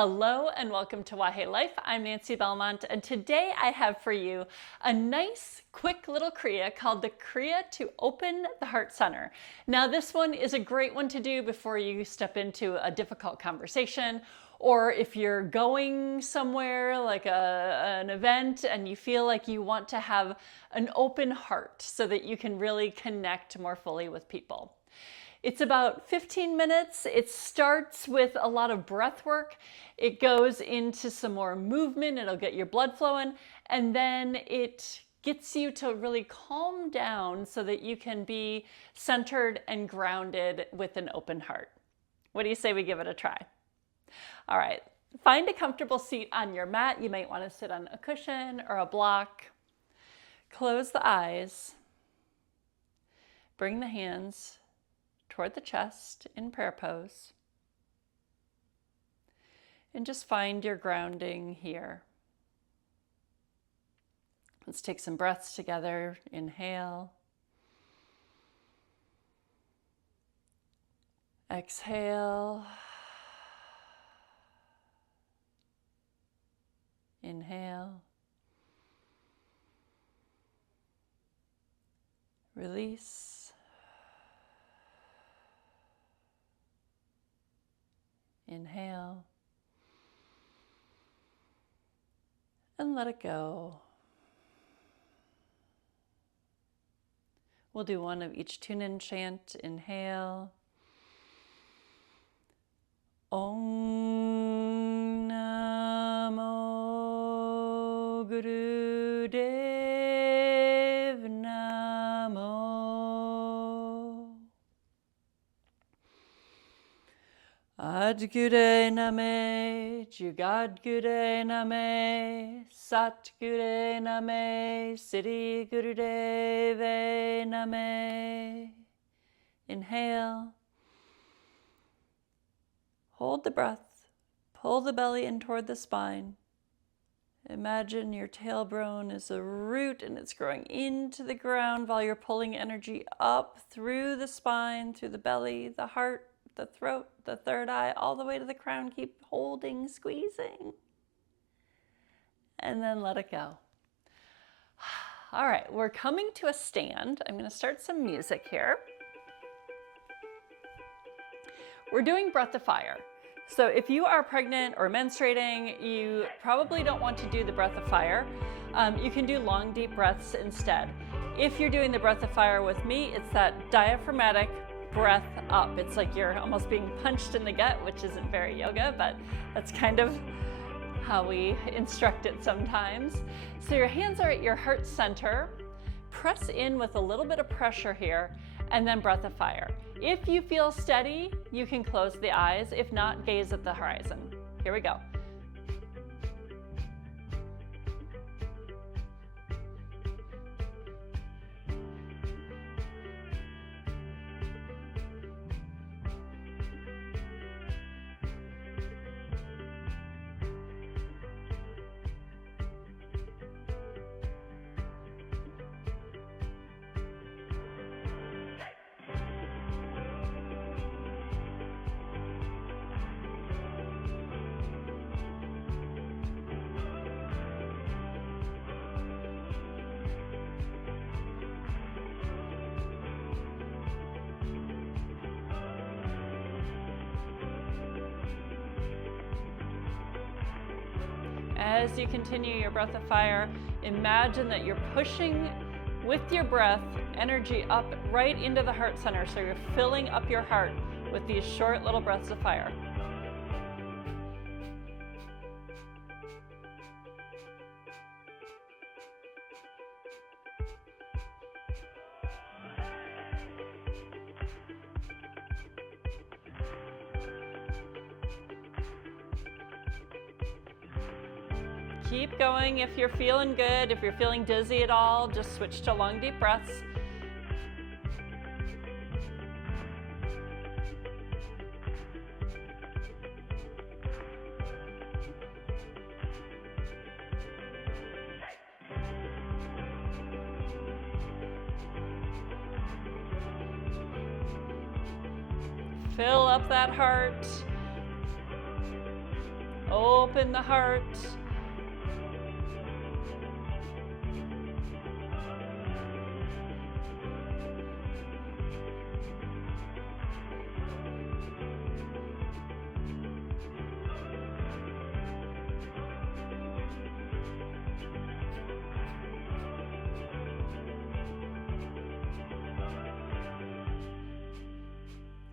Hello and welcome to Wahe Life. I'm Nancy Belmont, and today I have for you a nice quick little Kriya called the Kriya to open the heart center. Now this one is a great one to do before you step into a difficult conversation, or if you're going somewhere like an event and you feel like you want to have an open heart so that you can really connect more fully with people. It's about 15 minutes. It starts with a lot of breath work. It goes into some more movement. It'll get your blood flowing. And then it gets you to really calm down so that you can be centered and grounded with an open heart. What do you say we give it a try? All right. Find a comfortable seat on your mat. You might want to sit on a cushion or a block. Close the eyes. Bring the hands toward the chest in prayer pose. And just find your grounding here. Let's take some breaths together. Inhale. Exhale. Inhale. Release. Inhale. And let it go. We'll do one of each tune-in chant. Inhale. Om Namo Guru Dev Namo Adgure Name Jugadgure Name Satgure Name Siddhi Gurudeve Name. Inhale. Hold the breath. Pull the belly in toward the spine. Imagine your tailbone is a root and it's growing into the ground while you're pulling energy up through the spine, through the belly, the heart, the throat, the third eye, all the way to the crown. Keep holding, squeezing. And then let it go. All right, we're coming to a stand. I'm going to start some music here. We're doing breath of fire. So if you are pregnant or menstruating, you probably don't want to do the breath of fire. You can do long, deep breaths instead. If you're doing the breath of fire with me, it's that diaphragmatic breath up. It's like you're almost being punched in the gut, which isn't very yoga, but that's kind of how we instruct it sometimes. So your hands are at your heart center. Press in with a little bit of pressure here, and then breath of fire. If you feel steady, you can close the eyes. If not, gaze at the horizon. Here we go. As you continue your breath of fire, imagine that you're pushing with your breath energy up right into the heart center. So you're filling up your heart with these short little breaths of fire. Keep going. If you're feeling good, if you're feeling dizzy at all, just switch to long, deep breaths. Fill up that heart. Open the heart.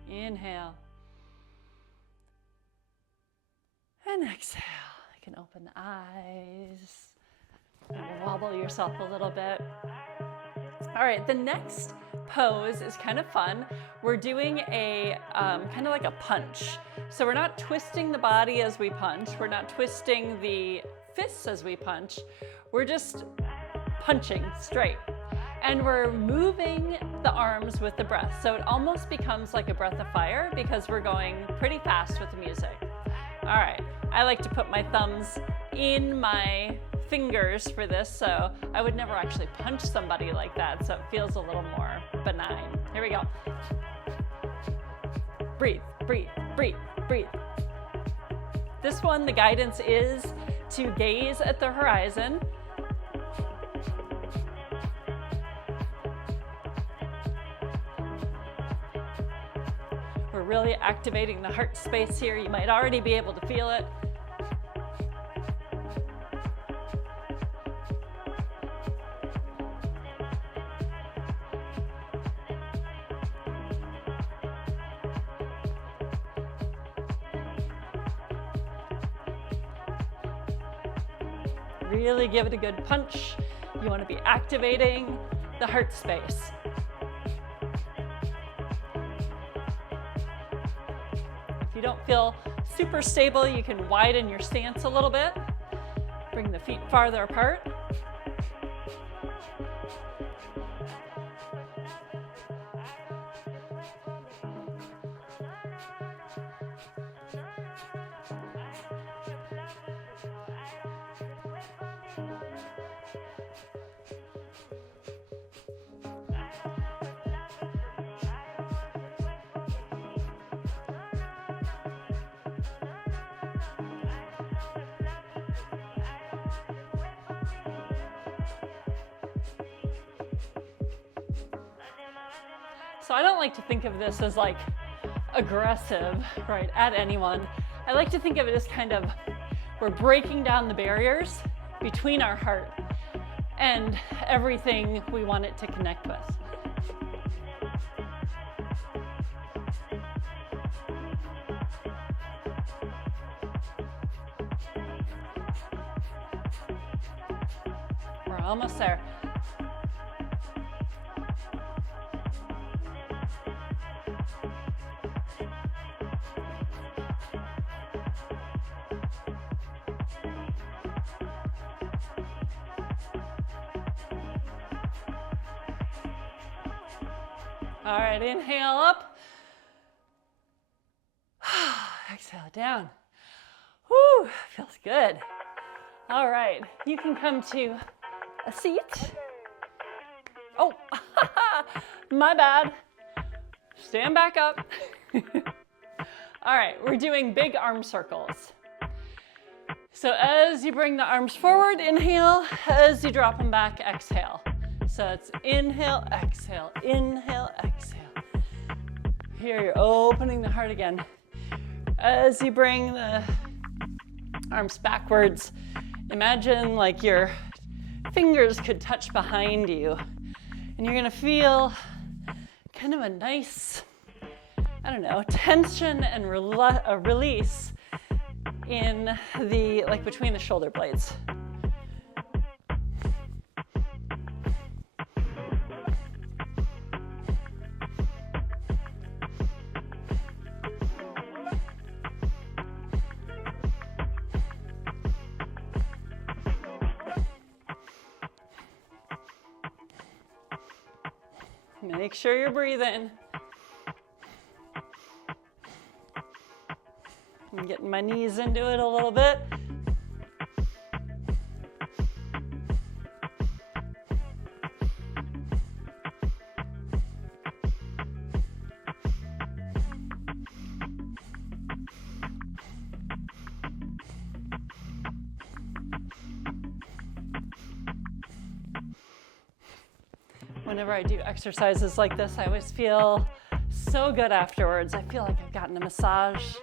Inhale. And exhale. You can open the eyes. Wobble yourself a little bit. All right, the next pose is kind of fun. We're doing a kind of like a punch. So we're not twisting the body as we punch. We're not twisting the fists as we punch. We're just punching straight. And we're moving the arms with the breath. So it almost becomes like a breath of fire because we're going pretty fast with the music. All right, I like to put my thumbs in my fingers for this, so I would never actually punch somebody like that, so it feels a little more benign. Here we go. Breathe, breathe, breathe, breathe. This one, the guidance is to gaze at the horizon. We're really activating the heart space here. You might already be able to feel it. Really give it a good punch. You want to be activating the heart space. If you don't feel super stable, you can widen your stance a little bit. Bring the feet farther apart. So I don't like to think of this as like aggressive, right, at anyone. I like to think of it as kind of, we're breaking down the barriers between our heart and everything we want it to connect with. We're almost there. All right, inhale up. Exhale down. Whew, feels good. All right, you can come to a seat. Oh, my bad. Stand back up. All right, we're doing big arm circles. So as you bring the arms forward, inhale. As you drop them back, exhale. So it's inhale, exhale, inhale, exhale. Here you're opening the heart again. As you bring the arms backwards, imagine like your fingers could touch behind you. And you're gonna feel kind of a nice, I don't know, tension and a release in the, like between the shoulder blades. Make sure you're breathing. I'm getting my knees into it a little bit. whenever I do exercises like this, I always feel so good afterwards. I feel like I've gotten a massage.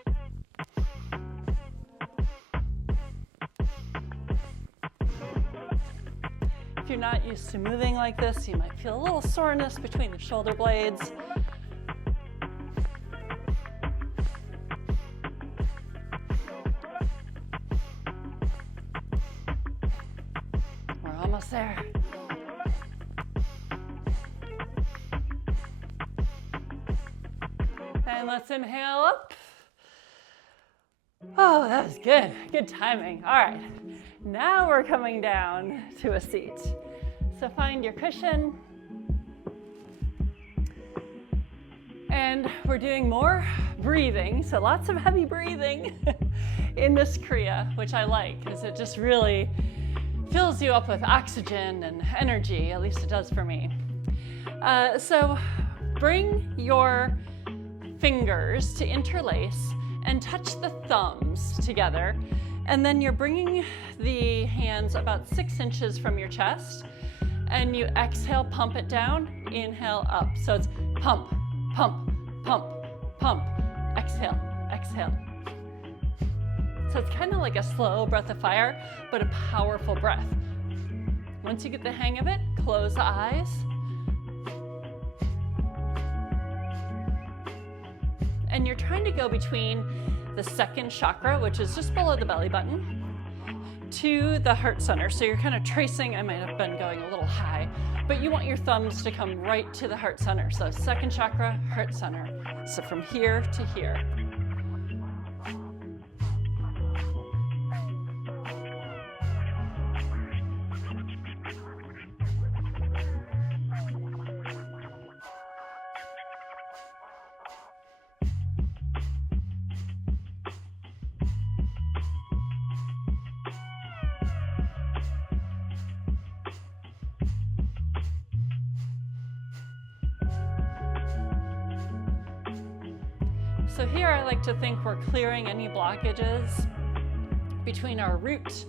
If you're not used to moving like this, you might feel a little soreness between the shoulder blades. We're almost there. And let's inhale up. Oh, that was good. Good timing. All right. Now we're coming down to a seat. So find your cushion. And we're doing more breathing. So lots of heavy breathing in this Kriya, which I like because it just really fills you up with oxygen and energy. At least it does for me. So bring your fingers to interlace and touch the thumbs together. And then you're bringing the hands about 6 inches from your chest. And you exhale, pump it down, inhale up. So it's pump, pump, pump, pump, exhale, exhale. So it's kind of like a slow breath of fire, but a powerful breath. Once you get the hang of it, close the eyes. And you're trying to go between the second chakra, which is just below the belly button, to the heart center. So you're kind of tracing, I might have been going a little high, but you want your thumbs to come right to the heart center. So second chakra, heart center. So from here to here. So here I like to think we're clearing any blockages between our root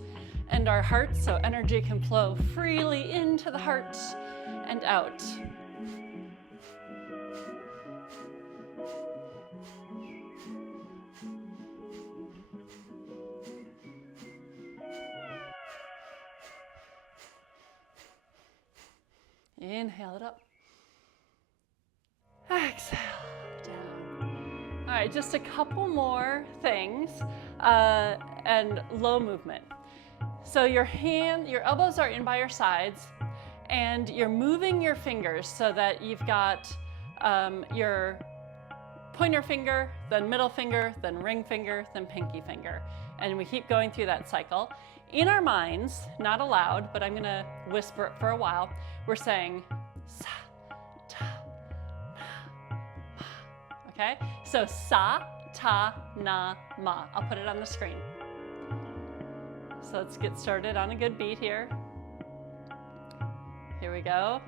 and our heart so energy can flow freely into the heart and out. Inhale it up. Exhale down. All right, just a couple more things and low movement. So your elbows are in by your sides and you're moving your fingers so that you've got your pointer finger, then middle finger, then ring finger, then pinky finger. And we keep going through that cycle. In our minds, not aloud, but I'm gonna whisper it for a while, we're saying sa, ta, na, ma. Okay? So sa, ta, na, ma. I'll put it on the screen. So let's get started on a good beat here. Here we go.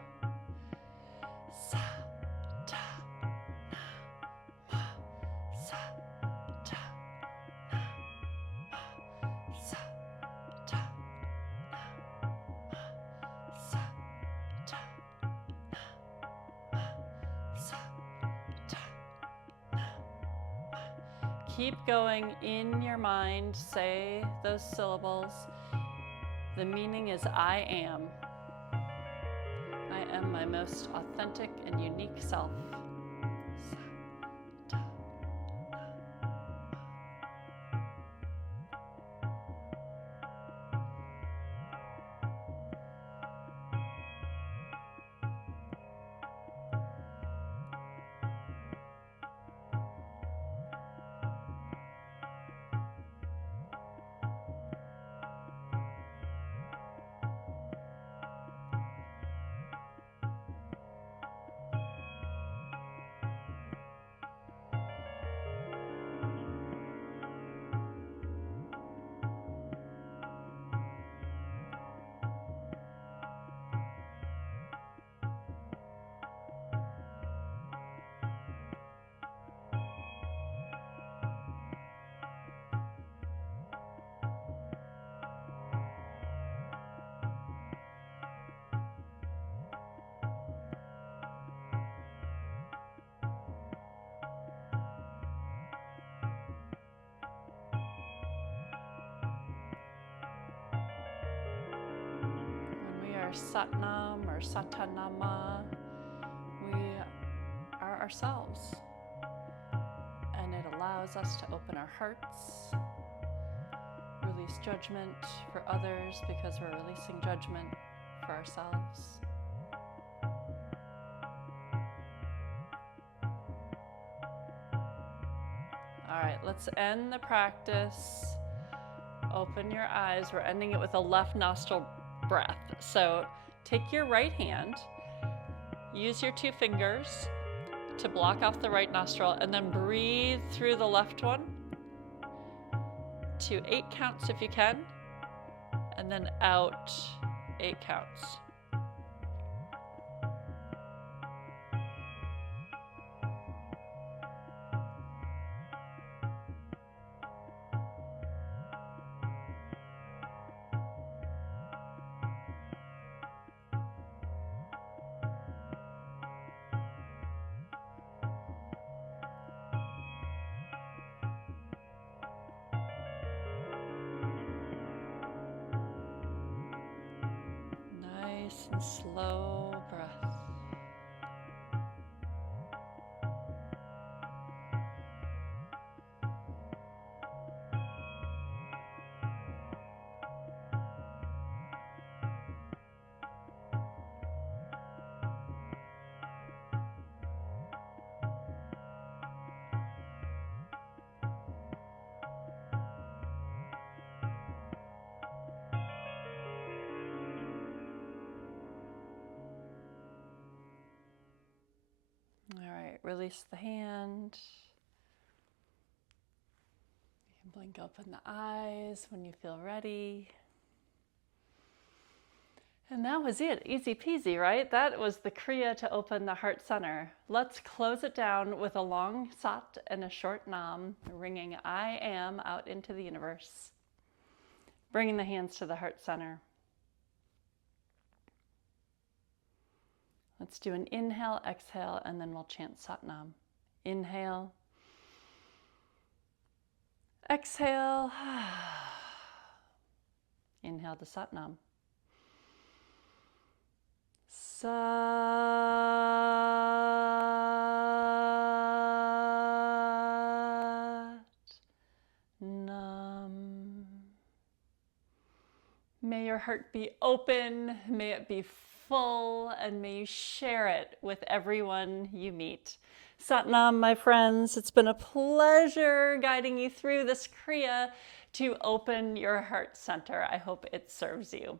Sa, ta, na, ma. Sa, ta, na, ma. Sa, ta, na, ma. Sa, ta, na, ma. Sa, ta, na, ma. Keep going in your mind. Say those syllables. The meaning is I am. I am my most authentic and unique self. our Satnam or Satanama, we are ourselves. And it allows us to open our hearts, release judgment for others because we're releasing judgment for ourselves. All right, let's end the practice. Open your eyes. We're ending it with a left nostril breath. So take your right hand, use your 2 fingers to block off the right nostril, and then breathe through the left one to 8 counts if you can, and then out 8 counts. Nice and slow breath. All right, release the hand. You can blink open the eyes when you feel ready. And that was it, easy peasy, right? That was the Kriya to open the heart center. Let's close it down with a long Sat and a short Nam, ringing I am out into the universe. Bringing the hands to the heart center. Let's do an inhale, exhale, and then we'll chant Satnam. Inhale. Exhale. Inhale to Satnam. Sat. Nam. May your heart be open, may it be full, and may you share it with everyone you meet. Satnam, my friends, it's been a pleasure guiding you through this Kriya to open your heart center. I hope it serves you.